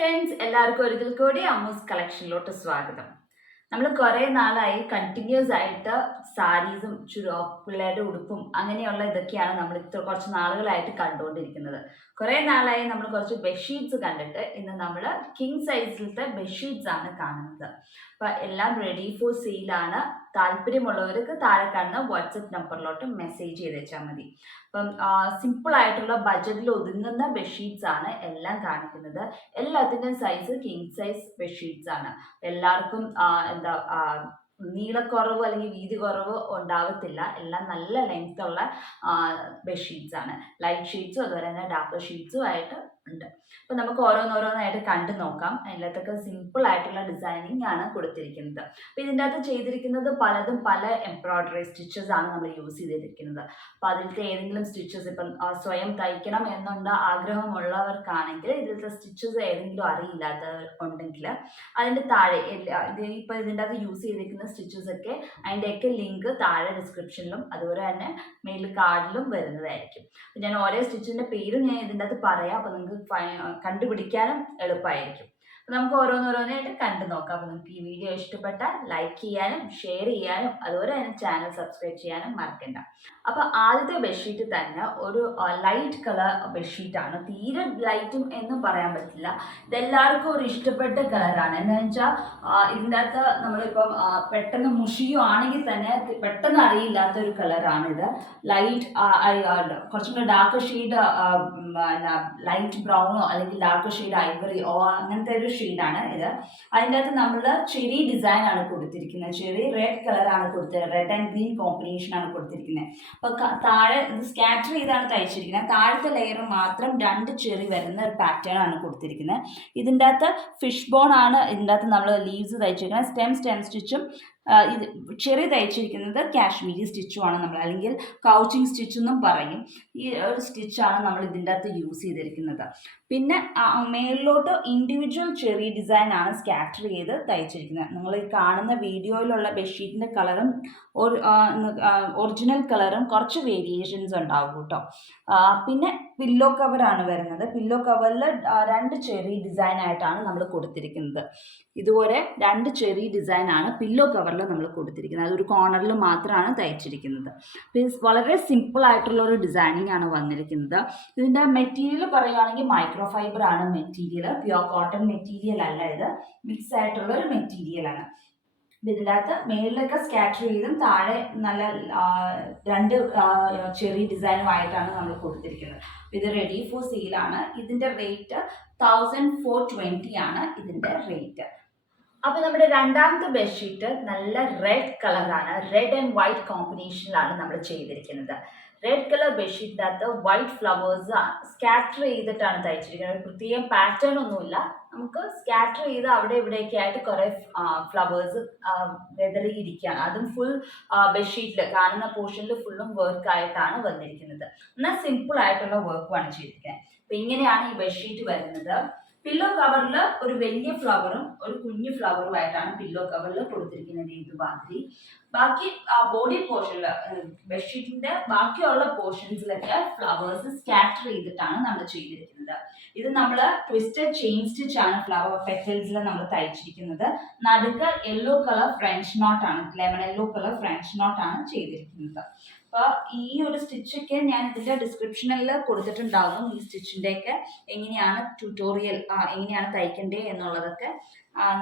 Friends, എല്ലാവർക്കും ഒരിക്കൽ കൂടി അമ്മൂസ് കളക്ഷനിലോട്ട് സ്വാഗതം. നമ്മൾ കുറേ നാളായി കണ്ടിന്യൂസ് ആയിട്ട് സാരീസും പിള്ളേരുടെ ഉടുപ്പും അങ്ങനെയുള്ള ഇതൊക്കെയാണ് നമ്മൾ കുറച്ച് നാളുകളായിട്ട് കണ്ടുകൊണ്ടിരിക്കുന്നത്. കുറേ നാളായി നമ്മൾ കുറച്ച് ബെഡ്ഷീറ്റ്സ് കണ്ടിട്ട് ഇന്ന് നമ്മൾ കിങ് സൈസിലത്തെ ബെഡ്ഷീറ്റ്സ് ആണ് കാണുന്നത്. അപ്പം എല്ലാം റെഡി ഫോർ സെയിലാണ്. താല്പര്യമുള്ളവർക്ക് താഴെ കാണുന്ന വാട്സപ്പ് നമ്പറിലോട്ട് മെസ്സേജ് ചെയ്ത് വെച്ചാൽ മതി. അപ്പം സിമ്പിൾ ആയിട്ടുള്ള ബഡ്ജറ്റിൽ ഒതുങ്ങുന്ന ബെഡ്ഷീറ്റ്സ് ആണ് എല്ലാം കാണിക്കുന്നത്. എല്ലാത്തിൻ്റെയും സൈസ് കിങ് സൈസ് ബെഡ്ഷീറ്റ്സ് ആണ്. എല്ലാവർക്കും നീളക്കുറവ് അല്ലെങ്കിൽ വീതി കുറവ് ഉണ്ടാവത്തില്ല. എല്ലാം നല്ല ലെങ്ത് ഉള്ള ബെഡ്ഷീറ്റ്സ് ആണ്. ലൈറ്റ് ഷീറ്റ്സും അതുപോലെ തന്നെ ഡാർക്ക് ഷീറ്റ്സും ആയിട്ട് ഉണ്ട്. അപ്പം നമുക്ക് ഓരോന്നോരോന്നായിട്ട് കണ്ടു നോക്കാം. അതിനകത്തൊക്കെ സിമ്പിൾ ആയിട്ടുള്ള ഡിസൈനിങ് ആണ് കൊടുത്തിരിക്കുന്നത്. അപ്പം ഇതിൻ്റെ അകത്ത് ചെയ്തിരിക്കുന്നത് പലതും പല എംബ്രോയിഡറി സ്റ്റിച്ചസ് ആണ് നമ്മൾ യൂസ് ചെയ്തിരിക്കുന്നത്. അപ്പം അതിലത്തെ ഏതെങ്കിലും സ്റ്റിച്ചസ് ഇപ്പം സ്വയം തയ്ക്കണം എന്നുള്ള ആഗ്രഹമുള്ളവർക്കാണെങ്കിൽ ഇതിലത്തെ സ്റ്റിച്ചസ് ഏതെങ്കിലും അറിയില്ലാത്തവർ ഉണ്ടെങ്കിൽ അതിൻ്റെ താഴെ ഇപ്പം ഇതിൻ്റെ അകത്ത് യൂസ് ചെയ്തിരിക്കുന്ന സ്റ്റിച്ചസ് ഒക്കെ അതിൻ്റെയൊക്കെ ലിങ്ക് താഴെ ഡിസ്ക്രിപ്ഷനിലും അതുപോലെ തന്നെ മെയിൽ കാർഡിലും വരുന്നതായിരിക്കും. ഞാൻ ഓരോ സ്റ്റിച്ചിൻ്റെ പേരും ഞാൻ ഇതിൻ്റെ അകത്ത് പറയാം. അപ്പം നിങ്ങൾക്ക് കണ്ടുപിടിക്കാനും എളുപ്പമായിരിക്കും. നമുക്ക് ഓരോന്നോരോന്നായിട്ട് കണ്ടു നോക്കാം. അപ്പോൾ നിങ്ങൾക്ക് ഈ വീഡിയോ ഇഷ്ടപ്പെട്ടാൽ ലൈക്ക് ചെയ്യാനും ഷെയർ ചെയ്യാനും അതുപോലെ തന്നെ ചാനൽ സബ്സ്ക്രൈബ് ചെയ്യാനും മറക്കണ്ട. അപ്പോൾ ആദ്യത്തെ ബെഡ്ഷീറ്റ് തന്നെ ഒരു ലൈറ്റ് കളർ ബെഡ്ഷീറ്റാണ്. തീരെ ലൈറ്റും എന്നും പറയാൻ പറ്റില്ല. ഇതെല്ലാവർക്കും ഒരു ഇഷ്ടപ്പെട്ട കളറാണ്. എന്താണെന്ന് വെച്ചാൽ ഇതിൻ്റെ അകത്ത് നമ്മളിപ്പം പെട്ടെന്ന് മുഷിയുവാണെങ്കിൽ തന്നെ പെട്ടെന്ന് അറിയില്ലാത്തൊരു കളറാണിത്. ലൈറ്റ് കുറച്ചും കൂടെ ഡാർക്ക് ഷെയ്ഡ് ലൈറ്റ് ബ്രൗണോ അല്ലെങ്കിൽ ഡാർക്ക് ഷെയ്ഡ് ഐവറിയോ അങ്ങനത്തെ ഒരു ഷെയ്ഡാണ് ഇത്. അതിൻ്റെ അകത്ത് നമ്മൾ ചെറി ഡിസൈൻ ആണ് കൊടുത്തിരിക്കുന്നത്. ചെറി റെഡ് കളറാണ് കൊടുത്തിരിക്കുന്നത്. റെഡ് ആൻഡ് ഗ്രീൻ കോമ്പിനേഷൻ ആണ് കൊടുത്തിരിക്കുന്നത്. അപ്പോൾ താഴെ ഇത് സ്കാറ്റർ ചെയ്താണ് തയ്ച്ചിരിക്കുന്നത്. താഴത്തെ ലെയർ മാത്രം 2 ചെറി വരുന്ന ഒരു പാറ്റേൺ ആണ് കൊടുത്തിരിക്കുന്നത്. ഇതിൻ്റെ അകത്ത് ഫിഷ് ബോൺ ആണ് ഇതിൻ്റെ അകത്ത് നമ്മൾ ലീവ്സ് തയ്ച്ചിരിക്കുന്നത്. സ്റ്റെം സ്റ്റിച്ചും ഇത് ചെറിയ തയ്ച്ചിരിക്കുന്നത് കാശ്മീരി സ്റ്റിച്ചുമാണ് നമ്മൾ, അല്ലെങ്കിൽ കൗച്ചിങ് സ്റ്റിച്ച് എന്നും പറയും. ഈ ഒരു സ്റ്റിച്ചാണ് നമ്മൾ ഇതിൻ്റെ അകത്ത് യൂസ് ചെയ്തിരിക്കുന്നത്. പിന്നെ മേളിലോട്ട് ഇൻഡിവിജ്വൽ ചെറി ഡിസൈൻ ആണ് സ്കാറ്റർ ചെയ്ത് തയ്ച്ചിരിക്കുന്നത്. നിങ്ങൾ ഈ കാണുന്ന വീഡിയോയിലുള്ള ബെഡ്ഷീറ്റിൻ്റെ കളറും ഒറിജിനൽ കളറും കുറച്ച് വേരിയേഷൻസ് ഉണ്ടാവും കേട്ടോ. പിന്നെ പില്ലോ കവറാണ് വരുന്നത്. പില്ലോ കവറിൽ 2 ചെറി ഡിസൈൻ ആയിട്ടാണ് നമ്മൾ കൊടുത്തിരിക്കുന്നത്. ഇതുപോലെ 2 ചെറി ഡിസൈൻ ആണ് പില്ലോ കവറിൽ നമ്മൾ കൊടുത്തിരിക്കുന്നത്. അതൊരു കോർണറിൽ മാത്രമാണ് തയ്ച്ചിരിക്കുന്നത്. വളരെ സിമ്പിൾ ആയിട്ടുള്ള ഒരു ഡിസൈനിങ് ആണ് വന്നിരിക്കുന്നത്. ഇതിൻ്റെ മെറ്റീരിയൽ പറയുകയാണെങ്കിൽ മൈക്രോ ഫൈബർ ആണ് മെറ്റീരിയൽ. പ്യുവർ കോട്ടൺ മെറ്റീരിയൽ അല്ല, ഇത് മിക്സ് ആയിട്ടുള്ള ഒരു മെറ്റീരിയലാണ്. ഇതിനകത്ത് മേളിലൊക്കെ സ്കാറ്റർ ചെയ്തും താഴെ നല്ല 2 ചെറി ഡിസൈനുമായിട്ടാണ് നമ്മൾ കൊടുത്തിരിക്കുന്നത്. ഇത് റെഡി ഫോർ സെയിലാണ്. ഇതിൻ്റെ റേറ്റ് 1420 ആണ് ഇതിൻ്റെ റേറ്റ്. അപ്പോൾ നമ്മുടെ രണ്ടാമത്തെ ബെഡ്ഷീറ്റ് നല്ല റെഡ് കളറാണ്. റെഡ് ആൻഡ് വൈറ്റ് കോമ്പിനേഷനിലാണ് നമ്മൾ ചെയ്തിരിക്കുന്നത്. റെഡ് കളർ ബെഡ്ഷീറ്റിൻ്റെ അകത്ത് വൈറ്റ് ഫ്ലവേഴ്സ് സ്കാറ്റർ ചെയ്തിട്ടാണ് തയ്ച്ചിരിക്കുന്നത്. ഒരു പ്രത്യേക പാറ്റേൺ ഒന്നുമില്ല. നമുക്ക് സ്കാറ്റർ ചെയ്ത് അവിടെ ഇവിടെയൊക്കെ ആയിട്ട് കുറേ ഫ്ലവേഴ്സ് വെതറിയിരിക്കുകയാണ്. അതും ഫുൾ ബെഡ്ഷീറ്റിൽ കാണുന്ന പോർഷനിൽ ഫുള്ളും വർക്കായിട്ടാണ് വന്നിരിക്കുന്നത്. എന്നാൽ സിമ്പിൾ ആയിട്ടുള്ള വർക്കുമാണ് ചെയ്തിരിക്കുന്നത്. അപ്പം ഇങ്ങനെയാണ് ഈ ബെഡ്ഷീറ്റ് വരുന്നത്. പില്ലോ കവറിൽ ഒരു വലിയ ഫ്ലവറും ഒരു കുഞ്ഞു ഫ്ലവറും ആയിട്ടാണ് പില്ലോ കവറിൽ കൊടുത്തിരിക്കുന്നത്. ഇതുമാതിരി ബാക്കി ബോഡി പോർഷനിൽ ബെഡ്ഷീറ്റിന്റെ ബാക്കിയുള്ള പോർഷൻസിലൊക്കെ ഫ്ലവേഴ്സ് സ്കാറ്റർ ചെയ്തിട്ടാണ് നമ്മൾ ചെയ്തിരിക്കുന്നത്. ഇത് നമ്മൾ ട്വിസ്റ്റഡ് ചെയിൻ സ്റ്റിച്ച് ആണ് ഫ്ലവർ പെറ്റൽസിൽ നമ്മൾ തയ്ച്ചിരിക്കുന്നത്. നടുക്ക് യെല്ലോ കളർ ഫ്രഞ്ച് നോട്ടാണ്, ലെമൺ യെല്ലോ കളർ ഫ്രഞ്ച് നോട്ടാണ് ചെയ്തിരിക്കുന്നത്. അപ്പോൾ ഈ ഒരു സ്റ്റിച്ചൊക്കെ ഞാൻ ഇതിൻ്റെ ഡിസ്ക്രിപ്ഷനിൽ കൊടുത്തിട്ടുണ്ടാകും. ഈ സ്റ്റിച്ചിൻ്റെയൊക്കെ എങ്ങനെയാണ് ട്യൂട്ടോറിയൽ എങ്ങനെയാണ് തയ്ക്കേണ്ടത് എന്നുള്ളതൊക്കെ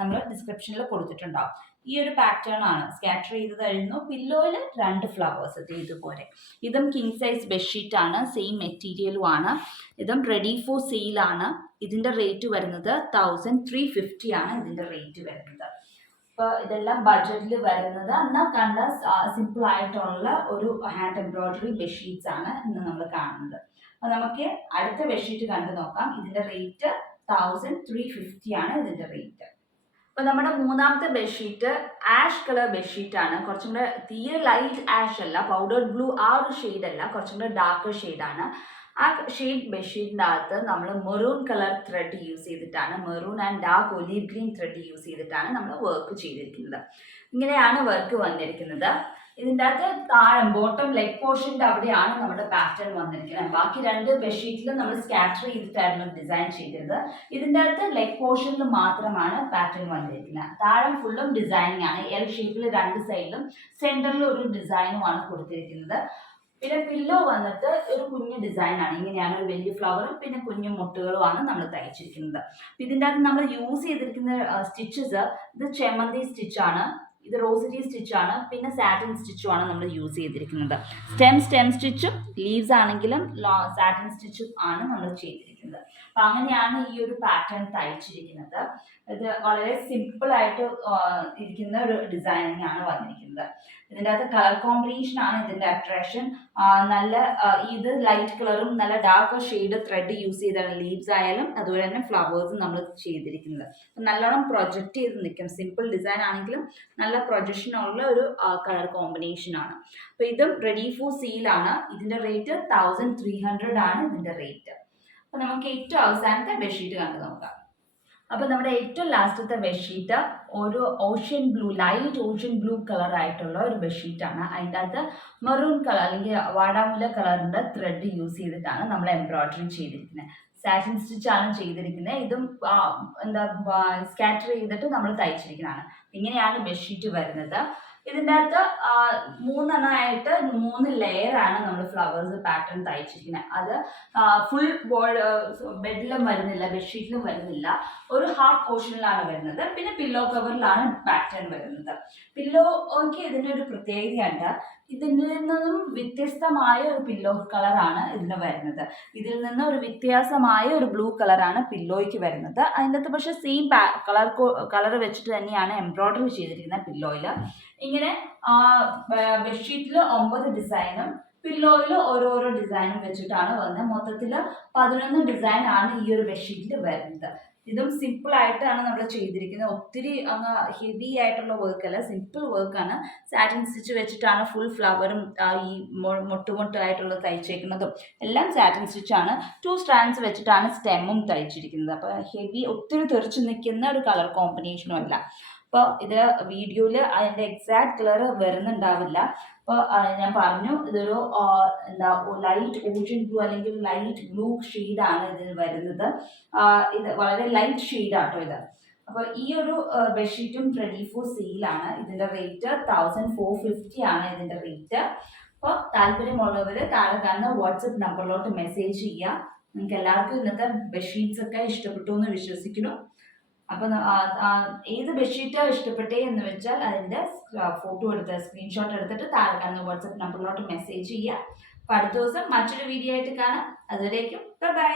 നമ്മൾ ഡിസ്ക്രിപ്ഷനിൽ കൊടുത്തിട്ടുണ്ടാകും. ഈ ഒരു പാറ്റേൺ ആണ് സ്കാറ്റർ ചെയ്ത് കഴിഞ്ഞു. പില്ലോയിൽ 2 ഫ്ലവേഴ്സ് ഇതുപോലെ. ഇതും കിങ് സൈസ് ബെഡ്ഷീറ്റ് ആണ്, സെയിം മെറ്റീരിയലും ആണ്. ഇതും റെഡി ഫോർ സെയിലാണ്. ഇതിൻ്റെ റേറ്റ് വരുന്നത് 1350 ആണ് ഇതിൻ്റെ റേറ്റ് വരുന്നത്. അപ്പോൾ ഇതെല്ലാം ബഡ്ജറ്റിൽ വരുന്നത് എന്നാൽ കണ്ട സിമ്പിൾ ആയിട്ടുള്ള ഒരു ഹാൻഡ് എംബ്രോയിഡറി ബെഡ്ഷീറ്റ്സ് ആണ് ഇന്ന് നമ്മൾ കാണുന്നത്. അപ്പോൾ നമുക്ക് അടുത്ത ബെഡ്ഷീറ്റ് കണ്ടു നോക്കാം. ഇതിൻ്റെ റേറ്റ് 1350 ആണ് ഇതിൻ്റെ റേറ്റ്. അപ്പോൾ നമ്മുടെ മൂന്നാമത്തെ ബെഡ്ഷീറ്റ് ആഷ് കളർ ബെഡ്ഷീറ്റ് ആണ്. കുറച്ചും കൂടെ തീരെ ലൈറ്റ് ആഷ് അല്ല, പൗഡേർഡ് ബ്ലൂ ആ ഒരു ഷെയ്ഡല്ല, കുറച്ചും കൂടെ ഡാർക്ക് ഷെയ്ഡാണ്. ആ ഷെയ്ഡ് ബെഡ്ഷീറ്റിൻ്റെ അകത്ത് നമ്മൾ മെറൂൺ കളർ ത്രെഡ് യൂസ് ചെയ്തിട്ടാണ്, maroon and dark olive green thread use ചെയ്തിട്ടാണ് നമ്മൾ വർക്ക് ചെയ്തിരിക്കുന്നത്. ഇങ്ങനെയാണ് വർക്ക് വന്നിരിക്കുന്നത്. ഇതിൻ്റെ അകത്ത് താഴെ ബോട്ടം ലെഗ് പോർഷൻ്റെ അവിടെയാണ് നമ്മുടെ പാറ്റേൺ വന്നിരിക്കുന്നത്. ബാക്കി രണ്ട് ബെഡ്ഷീറ്റിലും നമ്മൾ സ്കാറ്റർ ചെയ്തിട്ടായിരുന്നു ഡിസൈൻ ചെയ്തത്. ഇതിൻ്റെ അകത്ത് ലെഗ് പോർഷനിൽ മാത്രമാണ് പാറ്റേൺ വന്നിരിക്കുന്നത്. താഴെ ഫുള്ളും ഡിസൈനിങ് ആണ്. എൽ ഷേപ്പിൽ രണ്ട് സൈഡിലും സെൻറ്ററിൽ ഒരു ഡിസൈനുമാണ് കൊടുത്തിരിക്കുന്നത്. പിന്നെ പില്ലോ വന്നിട്ട് ഒരു കുഞ്ഞു ഡിസൈനാണ്. ഇങ്ങനെയാണ് ഒരു വലിയ ഫ്ലവറും പിന്നെ കുഞ്ഞു മുട്ടുകളുമാണ് നമ്മൾ തയ്ച്ചിരിക്കുന്നത്. ഇതിൻ്റെ അകത്ത് നമ്മൾ യൂസ് ചെയ്തിരിക്കുന്ന സ്റ്റിച്ചസ് ഇത് ചെമന്തി സ്റ്റിച്ചാണ്, ഇത് റോസരി സ്റ്റിച്ചാണ്, പിന്നെ സാറ്റിൻ സ്റ്റിച്ചുമാണ് നമ്മൾ യൂസ് ചെയ്തിരിക്കുന്നത്. സ്റ്റെം സ്റ്റിച്ചും ലീവ്സ് ആണെങ്കിലും സാറ്റിൻ സ്റ്റിച്ചും ആണ് നമ്മൾ ചെയ്തിരിക്കുന്നത്. അപ്പം അങ്ങനെയാണ് ഈ ഒരു പാറ്റേൺ തയ്ച്ചിരിക്കുന്നത്. ഇത് വളരെ സിമ്പിളായിട്ട് ഇരിക്കുന്ന ഒരു ഡിസൈനിങ് ആണ് വന്നിരിക്കുന്നത്. ഇതിൻ്റെ അകത്ത് കളർ കോമ്പിനേഷൻ ആണ് ഇതിൻ്റെ അട്രാക്ഷൻ. നല്ല ഇത് ലൈറ്റ് കളറും നല്ല ഡാർക്ക് ഷെയ്ഡ് ത്രെഡ് യൂസ് ചെയ്താണ് ലീവ്സ് ആയാലും അതുപോലെ തന്നെ ഫ്ലവേഴ്സും നമ്മൾ ചെയ്തിരിക്കുന്നത്. നല്ലോണം പ്രൊജക്റ്റ് ചെയ്ത് നിൽക്കും. സിമ്പിൾ ഡിസൈൻ ആണെങ്കിലും നല്ല പ്രൊജക്ഷനുള്ള ഒരു കളർ കോമ്പിനേഷൻ ആണ്. അപ്പോൾ ഇതും റെഡി ഫോർ സെയിലാണ്. ഇതിൻ്റെ റേറ്റ് 1300 ആണ് ഇതിൻ്റെ റേറ്റ്. അപ്പോൾ നമുക്ക് ഏറ്റവും അവസാനത്തെ ബെഡ്ഷീറ്റ് കണ്ടു നോക്കാം. അപ്പോൾ നമ്മുടെ ഏറ്റവും ലാസ്റ്റത്തെ ബെഡ്ഷീറ്റ് ഒരു ocean blue, light ocean blue colour ആയിട്ടുള്ള ഒരു ബെഡ്ഷീറ്റാണ്. അതിൻ്റെ അകത്ത് മെറൂൺ കളർ അല്ലെങ്കിൽ വാടാമുല കളറിൻ്റെ ത്രെഡ് യൂസ് ചെയ്തിട്ടാണ് നമ്മൾ എംബ്രോയിഡറി ചെയ്തിരിക്കുന്നത്. സാറ്റിൻ സ്റ്റിച്ചാണ് ചെയ്തിരിക്കുന്നത്. ഇതും സ്കാറ്റർ ചെയ്തിട്ട് നമ്മൾ തയ്ച്ചിരിക്കുന്നതാണ്. ഇങ്ങനെയാണ് ബെഡ്ഷീറ്റ് വരുന്നത്. ഇതിൻ്റെ അകത്ത് 3 എണ്ണമായിട്ട് 3 ലെയറാണ് നമ്മൾ ഫ്ലവേഴ്സ് പാറ്റേൺ തയ്ച്ചിരിക്കുന്നത്. അത് ഫുൾ ബെഡിലും വരുന്നില്ല, ബെഡ്ഷീറ്റിലും വരുന്നില്ല, ഒരു ഹാഫ് പോർഷനിലാണ് വരുന്നത്. പിന്നെ പില്ലോ കവറിലാണ് പാറ്റേൺ വരുന്നത്. പില്ലോയ്ക്ക് ഇതിൻ്റെ ഒരു പ്രത്യേകതയുണ്ട്. ഇതിൽ നിന്നും വ്യത്യസ്തമായ ഒരു പില്ലോ കളറാണ് ഇതിന് വരുന്നത്. ഇതിൽ നിന്ന് ഒരു വ്യത്യാസമായ ഒരു ബ്ലൂ കളറാണ് പില്ലോയ്ക്ക് വരുന്നത്. അതിൻ്റെ അകത്ത് പക്ഷേ സെയിം കളർ വെച്ചിട്ട് തന്നെയാണ് എംബ്രോയിഡറി ചെയ്തിരിക്കുന്നത് പില്ലോയിൽ. ഇങ്ങനെ ബെഡ്ഷീറ്റിൽ 9 ഡിസൈനും പില്ലോയിൽ ഓരോരോ ഡിസൈനും വെച്ചിട്ടാണ് വന്നത്. മൊത്തത്തിൽ 11 ഡിസൈൻ ആണ് ഈ ഒരു ബെഡ്ഷീറ്റിൽ വരുന്നത്. ഇതും സിമ്പിൾ ആയിട്ടാണ് നമ്മൾ ചെയ്തിരിക്കുന്നത്. ഒത്തിരി അങ്ങ് ഹെവി ആയിട്ടുള്ള വർക്കല്ല, സിമ്പിൾ വർക്കാണ്. സാറ്റിൻ സ്റ്റിച്ച് വെച്ചിട്ടാണ് ഫുൾ ഫ്ലവറും ഈ മുട്ടുമുട്ടായിട്ടുള്ള തയ്ച്ചേക്കുന്നതും എല്ലാം സാറ്റിൻ സ്റ്റിച്ചാണ്. 2 സ്ട്രാൻഡ്സ് വെച്ചിട്ടാണ് സ്റ്റെമ്മും തയ്ച്ചിരിക്കുന്നത്. അപ്പോൾ ഹെവി ഒത്തിരി തെറിച്ച് നിൽക്കുന്ന ഒരു കളർ കോമ്പിനേഷനും അല്ല. അപ്പോൾ ഇത് വീഡിയോയിൽ അതിൻ്റെ എക്സാക്ട് കളർ വരുന്നുണ്ടാവില്ല. അപ്പോൾ ഞാൻ പറഞ്ഞു ഇതൊരു ലൈറ്റ് ഓഷ്യൻ ബ്ലൂ അല്ലെങ്കിൽ ലൈറ്റ് ബ്ലൂ ഷെയ്ഡാണ് ഇതിന് വരുന്നത്. ഇത് വളരെ ലൈറ്റ് ഷെയ്ഡാട്ടോ ഇത്. അപ്പോൾ ഈ ഒരു ബെഡ്ഷീറ്റും റെഡി ഫോർ സെയിലാണ്. ഇതിൻ്റെ റേറ്റ് 1450 ആണ് ഇതിൻ്റെ റേറ്റ്. അപ്പോൾ താല്പര്യമുള്ളവർ താഴെ കാണുന്ന വാട്സപ്പ് നമ്പറിലോട്ട് മെസ്സേജ് ചെയ്യുക. നിങ്ങൾക്ക് എല്ലാവർക്കും ഇന്നത്തെ ബെഡ്ഷീറ്റ്സ് ഒക്കെ ഇഷ്ടപ്പെട്ടു എന്ന് വിശ്വസിക്കുന്നു. അപ്പം ഏത് ബെഡ്ഷീറ്റാണ് ഇഷ്ടപ്പെട്ടേ എന്ന് വെച്ചാൽ അതിൻ്റെ ഫോട്ടോ എടുത്ത് സ്ക്രീൻഷോട്ട് എടുത്തിട്ട് താഴെ കാണുന്ന വാട്സപ്പ് നമ്പറിലോട്ട് മെസ്സേജ് ചെയ്യുക. അപ്പോൾ അടുത്ത ദിവസം മറ്റൊരു വീഡിയോ ആയിട്ട് കാണാം. അതുവരേക്കും ബൈ.